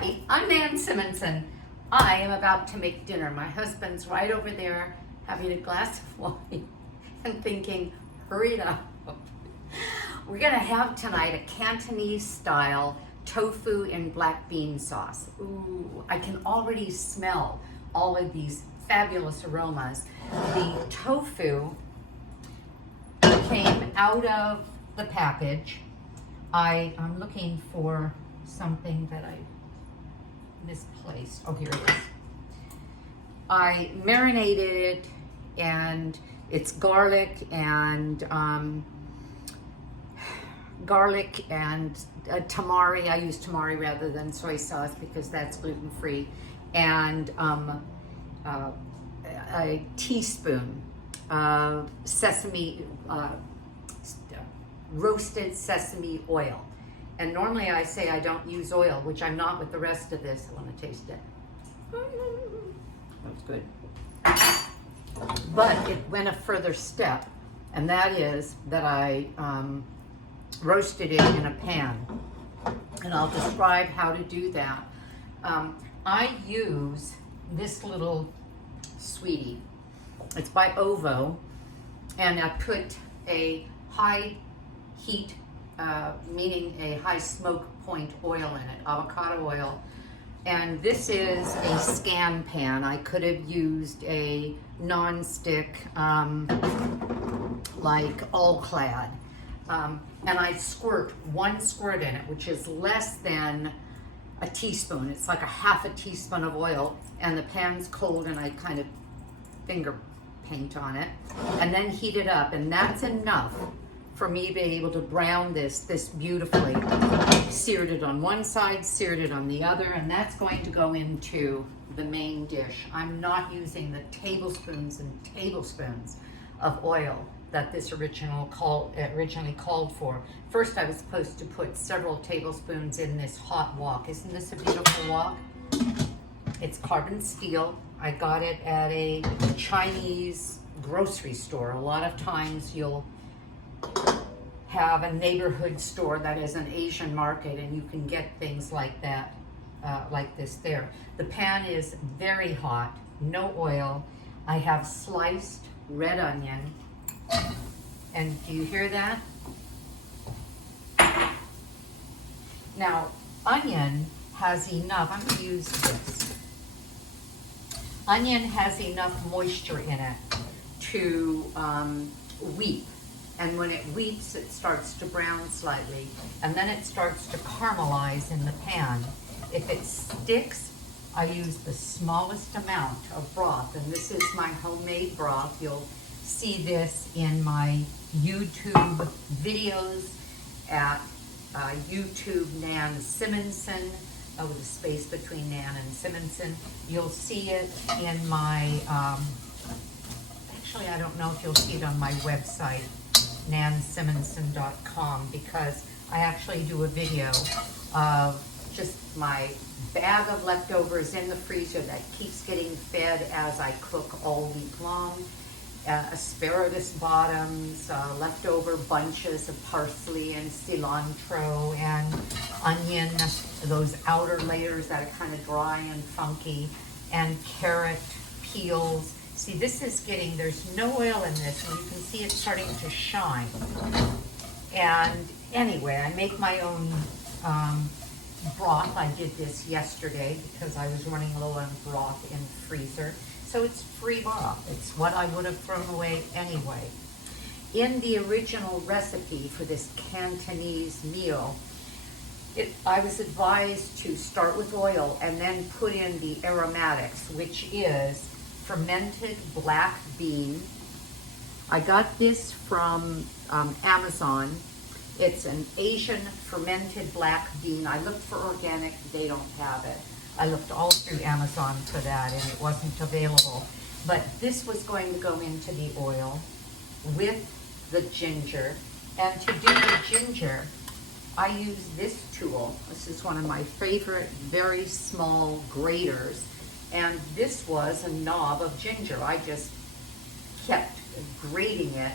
Hi, I'm Nan Simonson. I am about to make dinner. My husband's right over there having a glass of wine and thinking, hurry it up. We're gonna have tonight a Cantonese-style tofu and black bean sauce. Ooh, I can already smell all of these fabulous aromas. The tofu came out of the package. I'm looking for something that I misplaced. Oh, here it is. I marinated it, and it's garlic and tamari. I use tamari rather than soy sauce because that's gluten-free, and a teaspoon of sesame, roasted sesame oil. And normally I say I don't use oil, which I'm not with the rest of this. I want to taste it. That's good. But it went a further step, and that is that I roasted it in a pan. And I'll describe how to do that. I use this little sweetie. It's by Ovo, and I put a high heat, meaning a high smoke point oil in it, avocado oil. And this is a scan pan. I could have used a non-stick, like All-Clad. And I squirt one squirt in it, which is less than a teaspoon. It's like a half a teaspoon of oil, and the pan's cold, and I kind of finger paint on it, and then heat it up, and that's enough for me to be able to brown this beautifully. Seared it on one side, seared it on the other, and that's going to go into the main dish. I'm not using the tablespoons and tablespoons of oil that this originally called for. First, I was supposed to put several tablespoons in this hot wok. Isn't this a beautiful wok? It's carbon steel. I got it at a Chinese grocery store. A lot of times you'll have a neighborhood store that is an Asian market, and you can get things like that, like this there. The pan is very hot, no oil. I have sliced red onion, and do you hear that? Now, onion has enough, I'm gonna use this. Onion has enough moisture in it to weep. And when it weeps, it starts to brown slightly, and then it starts to caramelize in the pan. If it sticks, I use the smallest amount of broth, and this is my homemade broth. You'll see this in my YouTube videos at YouTube Nan Simonson, with a space between Nan and Simonson. You'll see it in my, actually I don't know if you'll see it on my website, nansimonson.com, because I actually do a video of just my bag of leftovers in the freezer that keeps getting fed as I cook all week long. Asparagus bottoms, leftover bunches of parsley and cilantro and onion, those outer layers that are kind of dry and funky, and carrot peels. See, this is getting, there's no oil in this, and you can see it's starting to shine. And anyway, I make my own broth. I did this yesterday because I was running low on broth in the freezer. So it's free broth. It's what I would have thrown away anyway. In the original recipe for this Cantonese meal, I was advised to start with oil and then put in the aromatics, which is fermented black bean. I got this from Amazon. It's an Asian fermented black bean. I looked for organic, they don't have it. I looked all through Amazon for that, and it wasn't available. But this was going to go into the oil with the ginger. And to do the ginger, I use this tool. This is one of my favorite, very small graters. And this was a knob of ginger. I just kept grating it,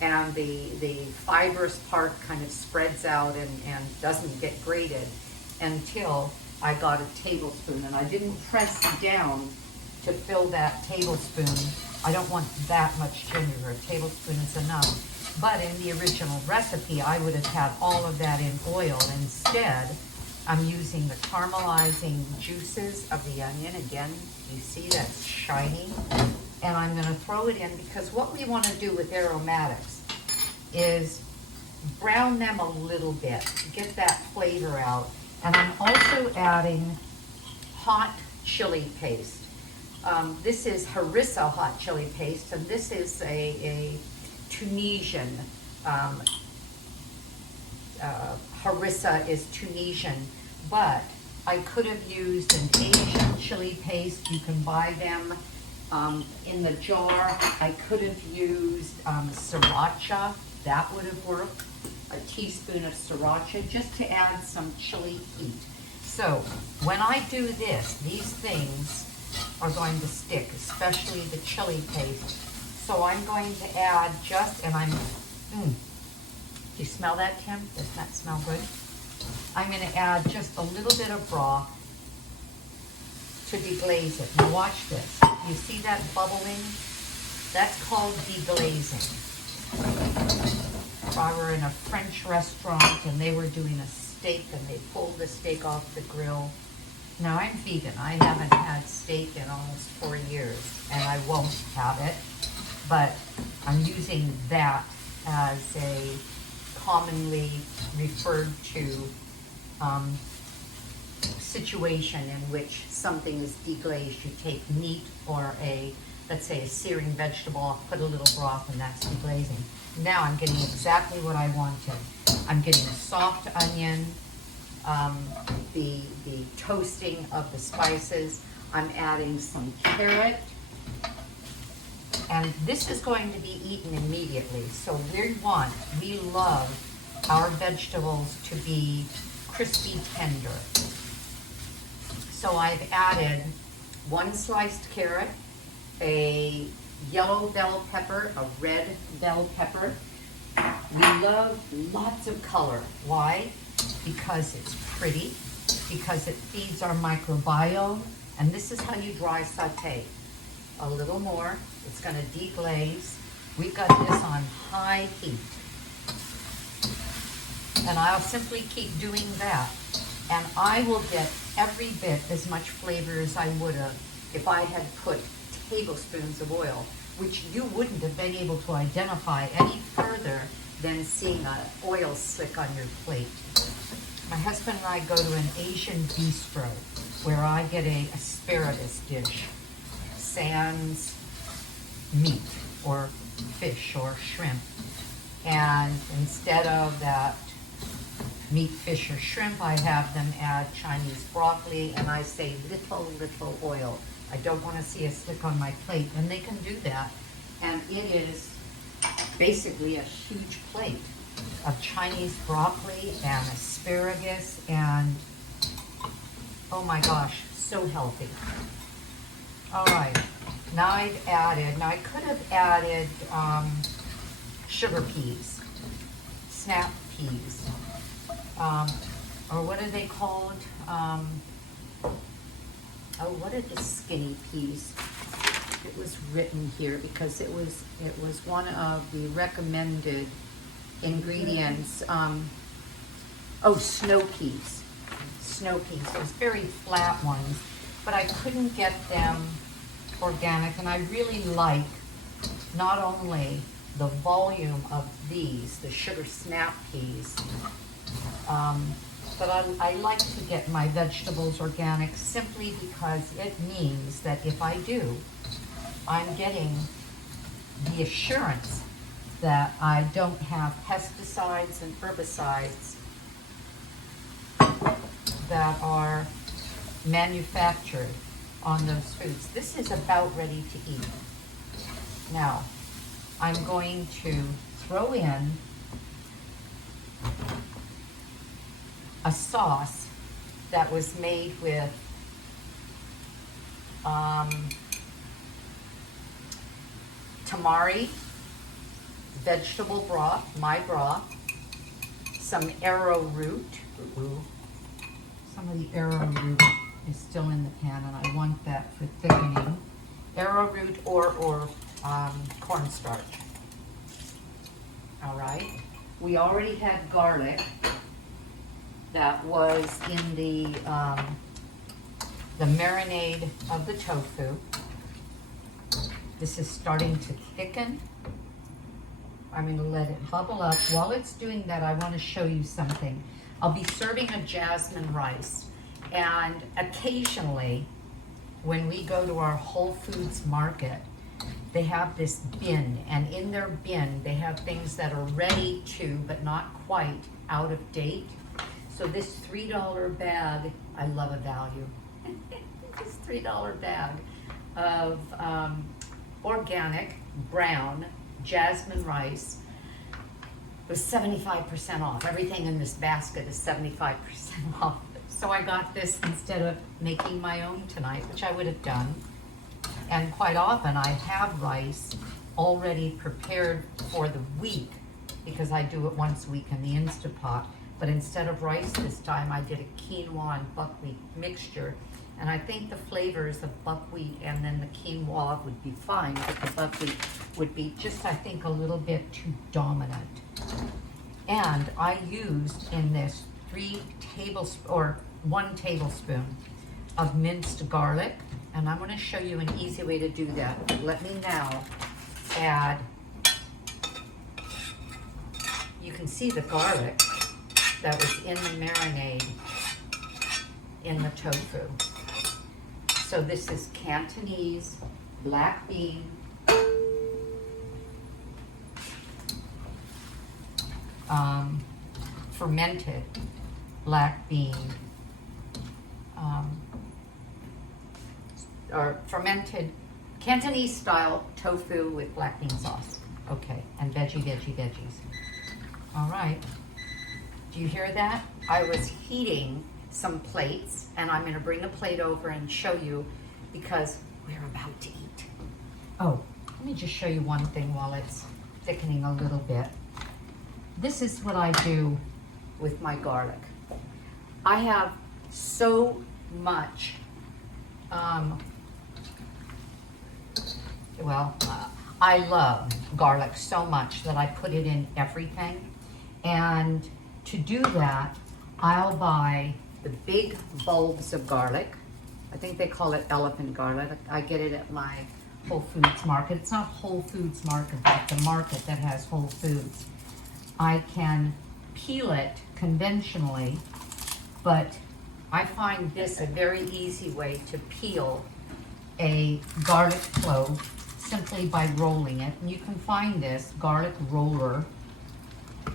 and the fibrous part kind of spreads out and doesn't get grated until I got a tablespoon, and I didn't press down to fill that tablespoon. I don't want that much ginger. A tablespoon is enough. But in the original recipe, I would have had all of that in oil. Instead, I'm using the caramelizing juices of the onion. Again, you see that's shiny. And I'm going to throw it in because what we want to do with aromatics is brown them a little bit, get that flavor out. And I'm also adding hot chili paste. This is harissa hot chili paste, and this is a Tunisian. Harissa is Tunisian, but I could have used an Asian chili paste. You can buy them in the jar. I could have used sriracha. That would have worked. A teaspoon of sriracha just to add some chili heat. So when I do this, these things are going to stick, especially the chili paste. So I'm going to add just, and do you smell that, Tim? Doesn't that smell good? I'm going to add just a little bit of broth to deglaze it. Now watch this. You see that bubbling? That's called deglazing. If I were in a French restaurant and they were doing a steak and they pulled the steak off the grill. Now I'm vegan. I haven't had steak in almost 4 years, and I won't have it. But I'm using that as a commonly referred to situation in which something is deglazed. You take meat or let's say a searing vegetable, put a little broth, and that's deglazing. Now I'm getting exactly what I wanted. I'm getting a soft onion, the toasting of the spices. I'm adding some carrot. And this is going to be eaten immediately. So we love our vegetables to be crispy tender. So I've added 1 sliced carrot, a yellow bell pepper, a red bell pepper. We love lots of color. Why? Because it's pretty, because it feeds our microbiome, and this is how you dry saute. A little more. It's going to deglaze. We've got this on high heat. And I'll simply keep doing that. And I will get every bit as much flavor as I would have if I had put tablespoons of oil, which you wouldn't have been able to identify any further than seeing an oil slick on your plate. My husband and I go to an Asian bistro where I get a asparagus dish, sans meat or fish or shrimp. And instead of that meat, fish, or shrimp, I have them add Chinese broccoli, and I say little oil. I don't want to see a slick on my plate, and they can do that. And it is basically a huge plate of Chinese broccoli and asparagus, and oh my gosh, so healthy. All right, now I could have added sugar peas, snap peas, or what are they called? What are the skinny peas? It was written here because it was one of the recommended ingredients. Snow peas. Snow peas, those very flat ones, but I couldn't get them organic, and I really like not only the volume of these, the sugar snap peas, but I like to get my vegetables organic simply because it means that if I do, I'm getting the assurance that I don't have pesticides and herbicides that are manufactured on those foods. This is about ready to eat. Now, I'm going to throw in a sauce that was made with tamari, vegetable broth, my broth, some arrowroot, some of the arrowroot is still in the pan, and I want that for thickening. Arrowroot or cornstarch. All right. We already had garlic that was in the marinade of the tofu. This is starting to thicken. I'm going to let it bubble up. While it's doing that, I want to show you something. I'll be serving a jasmine rice, and occasionally when we go to our Whole Foods market, they have this bin, and in their bin they have things that are ready to, but not quite, out of date. So this $3 bag, I love a value. This $3 bag of organic brown jasmine rice was 75% off. Everything in this basket is 75% off. So I got this instead of making my own tonight, which I would have done. And quite often I have rice already prepared for the week because I do it once a week in the Instapot. But instead of rice this time, I did a quinoa and buckwheat mixture. And I think the flavors of buckwheat and then the quinoa would be fine, but the buckwheat would be just, I think, a little bit too dominant. And I used in this 1 tablespoon of minced garlic. And I'm going to show you an easy way to do that. Let me now add, you can see the garlic that was in the marinade in the tofu. So this is Cantonese black bean, fermented black bean, or fermented Cantonese-style tofu with black bean sauce. Okay, and veggies. All right. Do you hear that? I was heating some plates, and I'm going to bring a plate over and show you because we're about to eat. Oh, let me just show you one thing while it's thickening a little bit. This is what I do with my garlic. I have so much I love garlic so much that I put it in everything. And to do that, I'll buy the big bulbs of garlic. I think they call it elephant garlic. I get it at my Whole Foods market. It's not Whole Foods market, but the market that has Whole Foods. I can peel it conventionally, but I find this a very easy way to peel a garlic clove simply by rolling it. And you can find this garlic roller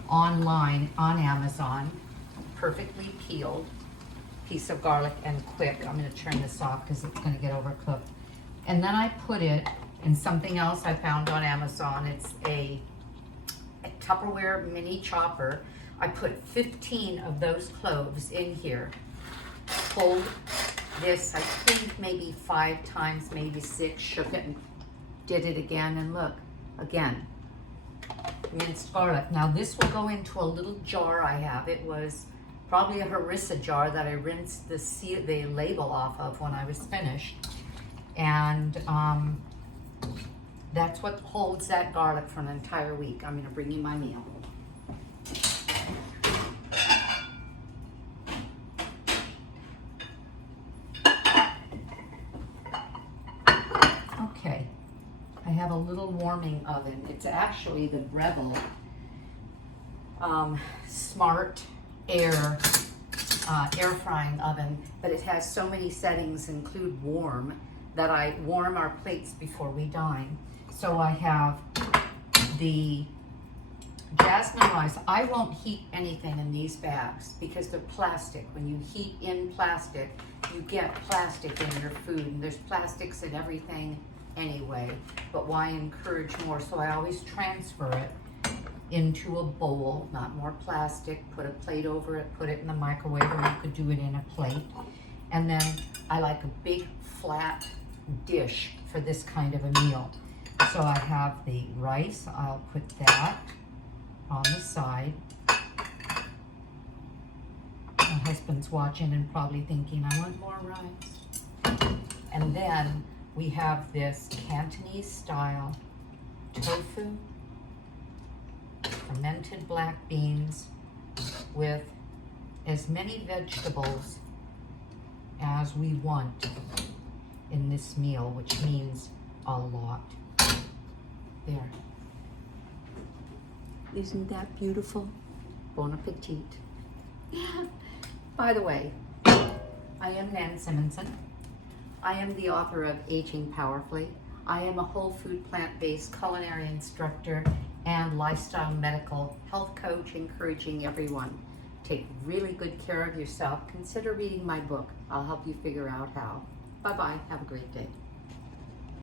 online on Amazon, perfectly peeled piece of garlic and quick. I'm going to turn this off because it's going to get overcooked. And then I put it in something else I found on Amazon. It's a Tupperware mini chopper. I put 15 of those cloves in here. Pulled this, I think maybe 5 times, maybe 6, shook it and did it again, and look, again, minced garlic. Now this will go into a little jar I have. It was probably a harissa jar that I rinsed the label off of when I was finished. And that's what holds that garlic for an entire week. I'm going to bring you my meal. Okay, I have a little warming oven. It's actually the Breville Smart Air frying oven, but it has so many settings, include warm, that I warm our plates before we dine. So I have the jasmine rice. I won't heat anything in these bags because they're plastic. When you heat in plastic, you get plastic in your food, and there's plastics in everything anyway, but why encourage more? So I always transfer it into a bowl, not more plastic, put a plate over it, put it in the microwave, or you could do it in a plate. And then I like a big flat dish for this kind of a meal. So I have the rice, I'll put that on the side. My husband's watching and probably thinking, I want more rice. And then we have this Cantonese-style tofu, fermented black beans with as many vegetables as we want in this meal, which means a lot. There. Isn't that beautiful? Bon appetit. By the way, I am Nan Simonson. I am the author of Aging Powerfully. I am a whole food, plant-based culinary instructor and lifestyle medical health coach, encouraging everyone. Take really good care of yourself. Consider reading my book. I'll help you figure out how. Bye-bye. Have a great day.